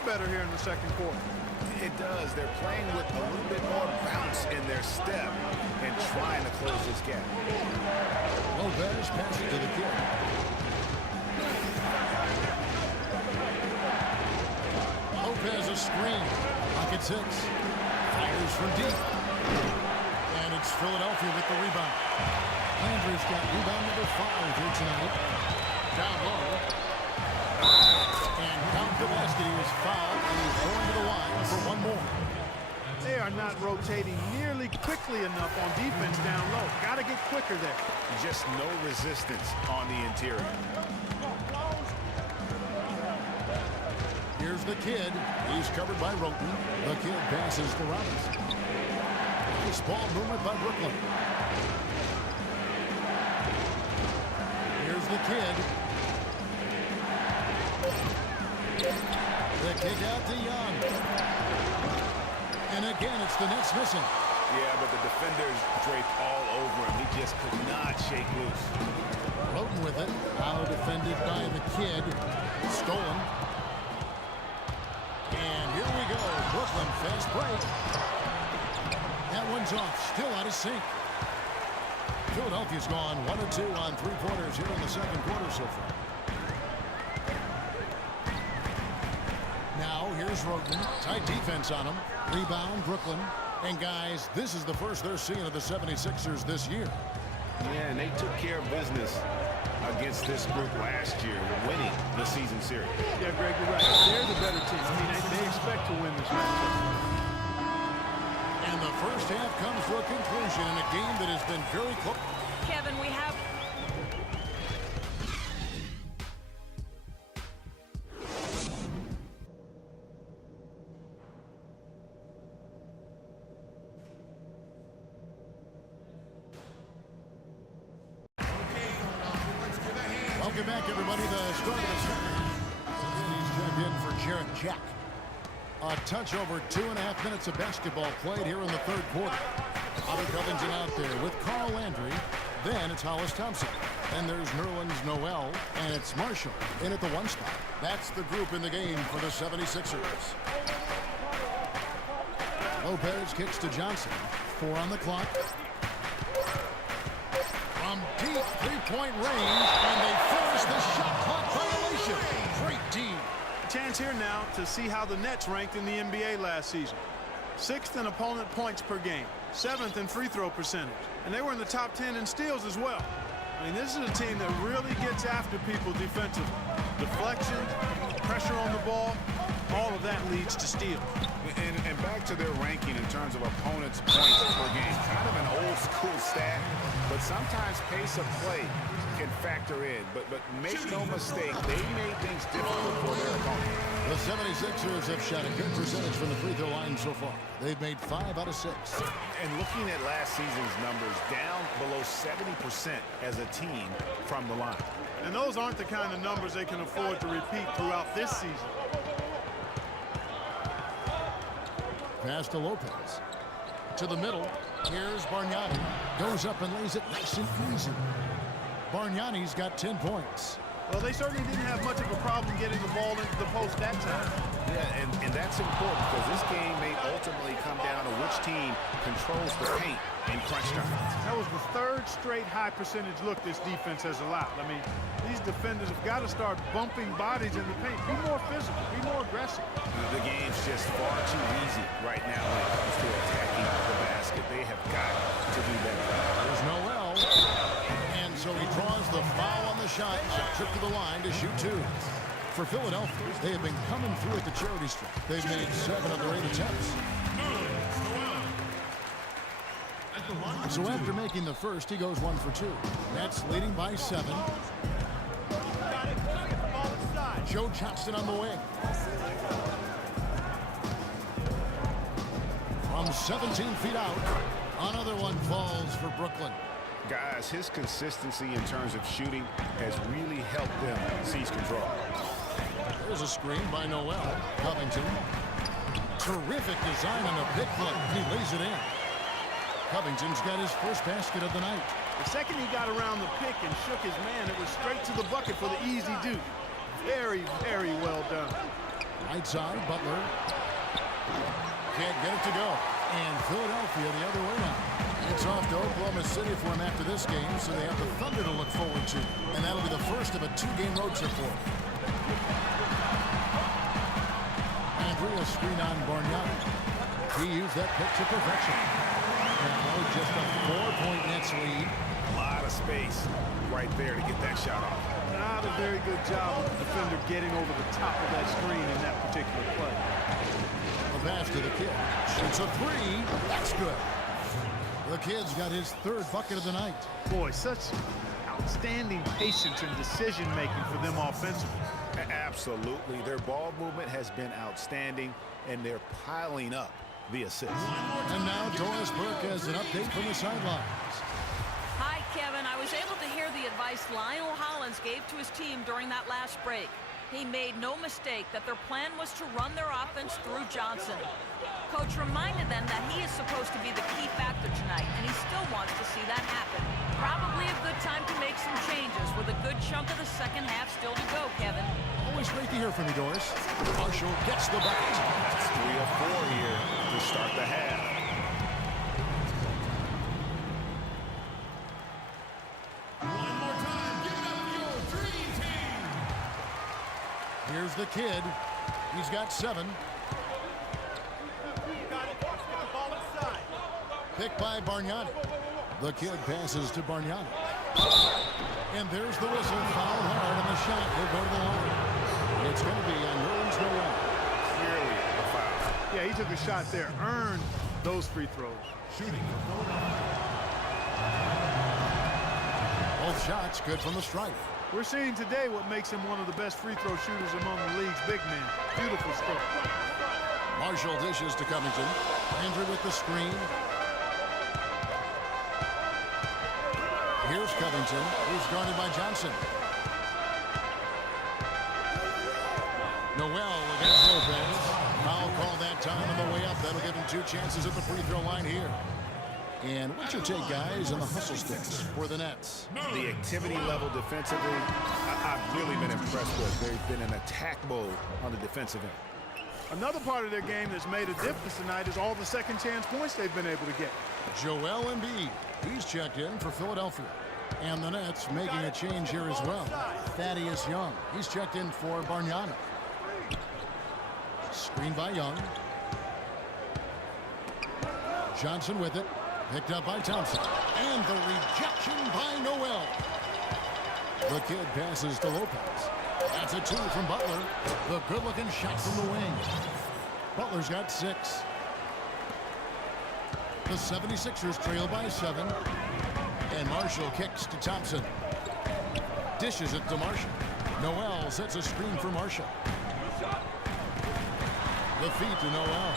looks better here in the second quarter. It does. They're playing with a little bit more bounce in their step and trying to close this gap. Lopez passes to the kid. Lopez a screen. Pocket 6. Fires from deep. And it's Philadelphia with the rebound. Landry's got rebound number 5 here tonight. Down low. And count the basket. He was fouled and he's going to the line for one more. They are not rotating nearly quickly enough on defense down low. Got to get quicker there. Just no resistance on the interior. Here's the kid. He's covered by Roten. The kid passes to Robinson. Nice ball movement by Brooklyn. Here's the kid. The kick out to Young. And again, it's the Nets missing. Yeah, but the defenders draped all over him. He just could not shake loose. Roten with it. Now defended by the kid. Stolen. And here we go. Brooklyn fast break. That one's off. Still out of sync. Philadelphia's gone 1 of 2 on three-pointers here in the second quarter so far. Now here's Roten. Tight defense on him. Rebound Brooklyn. And guys, this is the first they're seeing of the 76ers this year. Yeah, and they took care of business against this group last year, winning the season series. Yeah, Greg, you're right. They're the better team. I mean, they expect to win this matchup. And the first half comes to a conclusion in a game that has been very close. Kevin, we have... Welcome back, everybody. The start of the second. He's checked in for Jarrett Jack. A touch over 2.5 minutes of basketball played here in the third quarter. Bobby Covington out there with Carl Landry. Then it's Hollis Thompson. Then there's Nerlens Noel, and it's Marshall in at the 1 spot. That's the group in the game for the 76ers. Lopez kicks to Johnson. 4 on the clock. From deep three-point range, and they finish the shot clock violation. Great team. Chance here now to see how the Nets ranked in the NBA last season. 6th in opponent points per game, 7th in free throw percentage, and they were in the top 10 in steals as well. I mean, this is a team that really gets after people defensively. Deflections, pressure on the ball, all of that leads to steals. And back to their ranking in terms of opponents' points per game. Kind of an old school stat, but sometimes pace of play can factor in. But make no mistake, they made things difficult for their opponent. The 76ers have shot a good percentage from the free throw line so far. They've made 5 out of 6. And looking at last season's numbers, down below 70% as a team from the line. And those aren't the kind of numbers they can afford to repeat throughout this season. Pass to Lopez. To the middle. Here's Bargnani. Goes up and lays it nice and easy. Bargnani's got 10 points. Well, they certainly didn't have much of a problem getting the ball into the post that time. Yeah, and that's important because this game may ultimately come down to which team controls the paint in crunch time. That was the 3rd straight high percentage look this defense has allowed. I mean, these defenders have got to start bumping bodies in the paint. Be more physical, be more aggressive. The game's just far too easy right now when it comes to attacking the basket. They have got to do better. There's Noel. And so he draws the foul on the shot. A trip to the line to shoot 2. For Philadelphia, they have been coming through at the charity stripe. They've made 7 of their 8 attempts. So after making the first, he goes 1 for 2. Nets leading by 7. Joe Johnston on the wing. From 17 feet out, another one falls for Brooklyn. Guys, his consistency in terms of shooting has really helped them seize control. There's a screen by Noel. Covington. Terrific design on a pick flip. He lays it in. Covington's got his first basket of the night. The second he got around the pick and shook his man, it was straight to the bucket for the easy deuce. Very, very well done. Right side, Butler. Can't get it to go. And Philadelphia the other way now. It's off to Oklahoma City for him after this game, so they have the Thunder to look forward to. And that'll be the first of a 2-game road trip for him. Andrea screen on Bargnani. He used that pick to perfection. Now just a 4-point Nets lead. A lot of space right there to get that shot off. Not a very good job of the defender getting over the top of that screen in that particular play. The pass to the kid. Shoots a 3. That's good. The kid's got his 3rd bucket of the night. Boy, such outstanding patience and decision-making for them offensively. Absolutely. Their ball movement has been outstanding, and they're piling up the assists. And now Doris Burke has an update from the sidelines. Hi, Kevin. I was able to hear the advice Lionel Hollins gave to his team during that last break. He made no mistake that their plan was to run their offense through Johnson. Coach reminded them that he is supposed to be the key factor tonight, and he still wants to see that happen. Probably a good time to make some changes with a good chunk of the second half still to go, Kevin. Always great to hear from you, Doris. Marshall gets the bucket. That's 3 of 4 here to start the half. One more time, give it up for your dream team. Here's the kid. He's got 7. Picked by Bargnani. The kid passes to Bargnani. And there's the whistle. Foul hard, and the shot will go to the line. It's going to be on Nerlens Noel. Clearly a foul. Yeah, he took a shot there. Earned those free throws. Shooting. Both shots good from the stripe. We're seeing today what makes him one of the best free throw shooters among the league's big men. Beautiful stroke. Marshall dishes to Covington. Andrew with the screen. Here's Covington. He's guarded by Johnson. Noel against Lopez. Foul call that time on the way up. That'll give him 2 chances at the free throw line here. And what's your take, guys, on the hustle sticks for the Nets? The activity level defensively, I've really been impressed with. They've been in attack mode on the defensive end. Another part of their game that's made a difference tonight is all the second chance points they've been able to get. Joel Embiid. He's checked in for Philadelphia. And the Nets making a change here as well. Thaddeus Young. He's checked in for Bargnani. Screen by Young. Johnson with it. Picked up by Thompson. And the rejection by Noel. The kid passes to Lopez. That's a 2 from Butler. The good-looking shot from the wing. Butler's got 6. The 76ers trail by 7. And Marshall kicks to Thompson. Dishes it to Marshall. Noel sets a screen for Marshall. The feed to Noel.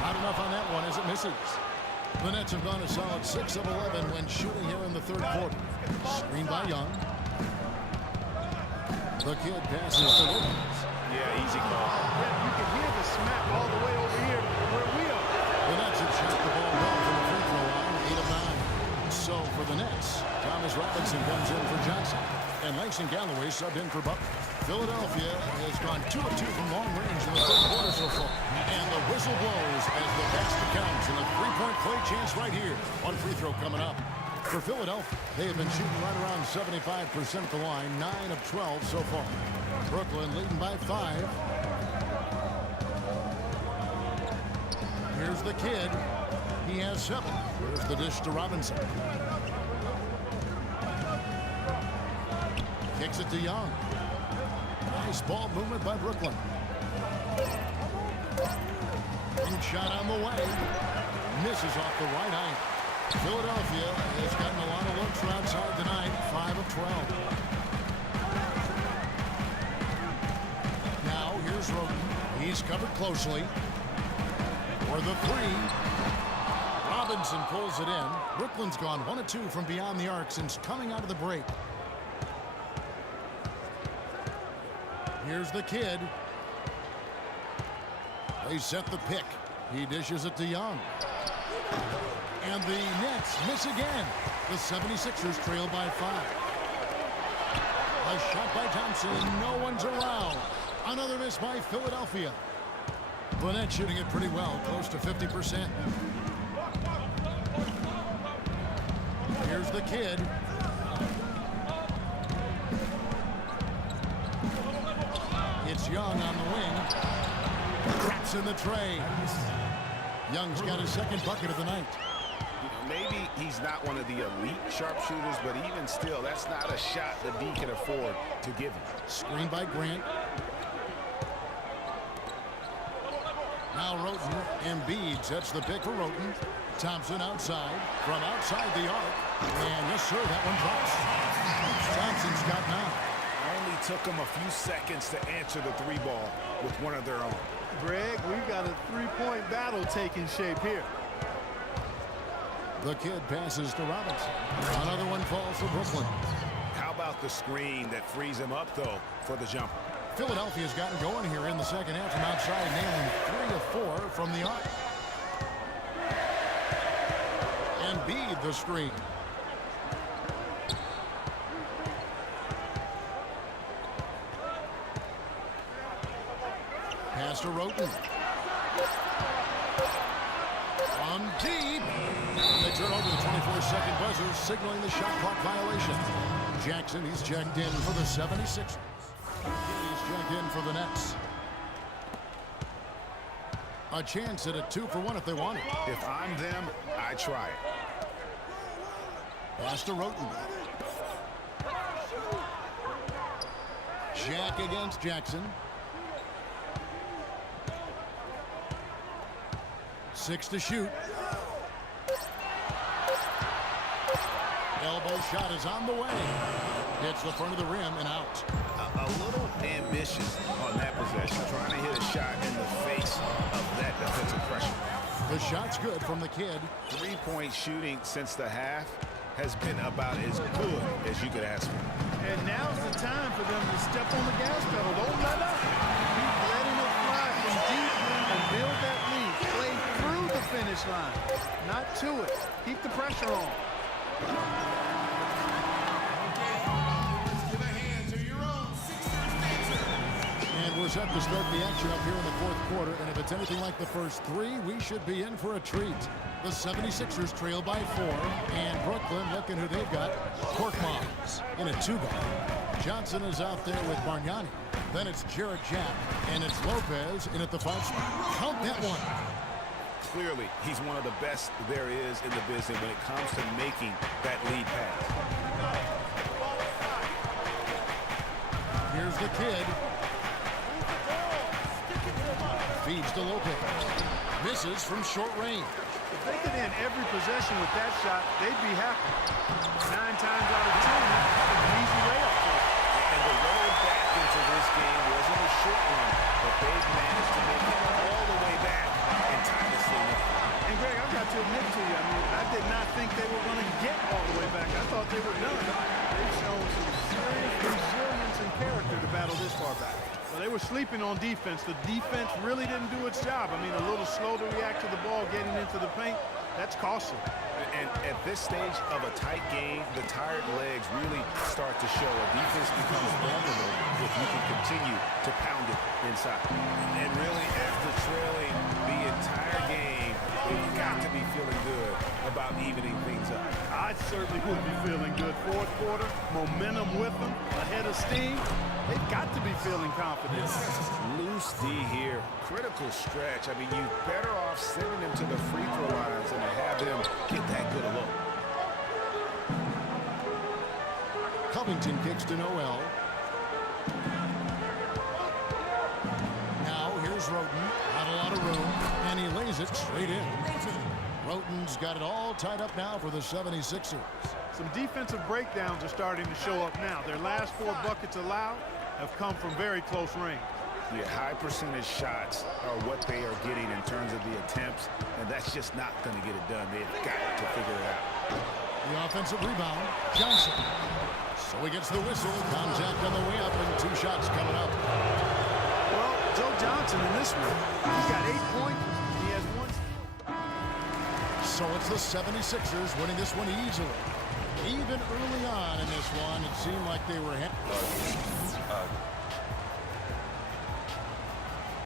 Not enough on that one as it misses. The Nets have gone a solid 6 of 11 when shooting here in the 3rd quarter. Screen by Young. The kid passes to Lopez. Yeah, easy call. Yeah, you can hear the smack all the way over here where we are. The Nets have shot the ball well from the free throw line, 8 of 9. So for the Nets, Thomas Robinson comes in for Johnson. And Langston Galloway subbed in for Butler. Philadelphia has gone 2 of 2 from long range in the 3rd quarter so far. And the whistle blows as the next counts. And a 3-point play chance right here. One free throw coming up. For Philadelphia, they have been shooting right around 75% at the line, 9 of 12 so far. Brooklyn leading by 5. Here's the kid. He has 7. Here's the dish to Robinson. Kicks it to Young. Nice ball movement by Brooklyn. And shot on the way. Misses off the right eye. Philadelphia has gotten a lot of looks from outside tonight. 5 of 12. Now here's Roden. He's covered closely. For the 3. Robinson pulls it in. Brooklyn's gone 1 of 2 from beyond the arc since coming out of the break. Here's the kid. They set the pick. He dishes it to Young. And the Nets miss again. The 76ers trail by 5. A shot by Thompson. No one's around. Another miss by Philadelphia. Burnett shooting it pretty well, close to 50%. Here's the kid. It's Young on the wing. Craps in the tray. Young's got his second bucket of the night. Maybe he's not one of the elite sharpshooters, but even still, that's not a shot the D can afford to give him. Screen by Grant. Now Roten. Embiid sets the pick for Roten. Thompson outside. From outside the arc. And yes, sir, that one drops. Thompson's got 9. Only took them a few seconds to answer the 3 ball with one of their own. Greg, we've got a 3-point battle taking shape here. The kid passes to Robinson. Another one falls for Brooklyn. How about the screen that frees him up, though, for the jumper? Philadelphia's gotten going here in the second half from outside, nailing 3 of 4 from the arc. Embiid the screen. Pass to Roten. On deep. And they turn over the 24-second buzzer, signaling the shot clock violation. Jackson, he's checked in for the 76ers. He's checked in for the Nets. A chance at a 2-for-1 if they want it. If I'm them, I try it. Pass to Roten. Jack against Jackson. 6 to shoot. Elbow shot is on the way. Hits the front of the rim and out. A little ambitious on that possession, trying to hit a shot in the face of that defensive pressure. The shot's good from the kid. 3-point shooting since the half has been about as good as you could ask for. And now's the time for them to step on the gas pedal. Don't let up. Keep letting it fly from deep and build that lead. Play through the finish line, not to it. Keep the pressure on. And we're set to start the action up here in the fourth quarter. And if it's anything like the first 3, we should be in for a treat. The 76ers trail by 4. And Brooklyn, looking who they've got. Korkmaz in a 2-guard. Johnson is out there with Bargnani. Then it's Jarrett Jack. And it's Lopez in at the 5 spot. Count that one. Clearly, he's one of the best there is in the business when it comes to making that lead pass. Here's the kid. Feeds to Lopez. Misses from short range. If they could end every possession with that shot, they'd be happy. 9 times out of 10, it's an easy layup for them. And the road back into this game wasn't a short one, but they've managed to make it all the way back and tie this thing up. And Greg, I've got to admit to you, I did not think they were going to get all the way back. I thought they were done. They've shown some serious resilience and character to battle this far back. Well, they were sleeping on defense. The defense really didn't do its job. I mean, a little slow to react to the ball getting into the paint. That's costly. And at this stage of a tight game, the tired legs really start to show. A defense becomes vulnerable if you can continue to pound it inside. And really, after trailing the entire game, you've got to be feeling good about evening things up. I certainly would be feeling good. Fourth quarter, momentum with them, ahead of steam. They've got to be feeling confident. Loose D here. Critical stretch. I mean, you're better off sending them to the free throw lines than to have them get that good a look. Covington kicks to Noel. Now here's Roten. Not a lot of room. And he lays it straight in. Roten's got it all tied up now for the 76ers. Some defensive breakdowns are starting to show up now. Their last 4 buckets allowed have come from very close range. The high percentage shots are what they are getting in terms of the attempts, and that's just not going to get it done. They've got to figure it out. The offensive rebound, Johnson. So he gets the whistle. Contact on the way up, and 2 shots coming up. Well, Joe Johnson in this one, he's got 8 points. He has 1 steal. So it's the 76ers winning this one easily. Even early on in this one, it seemed like they were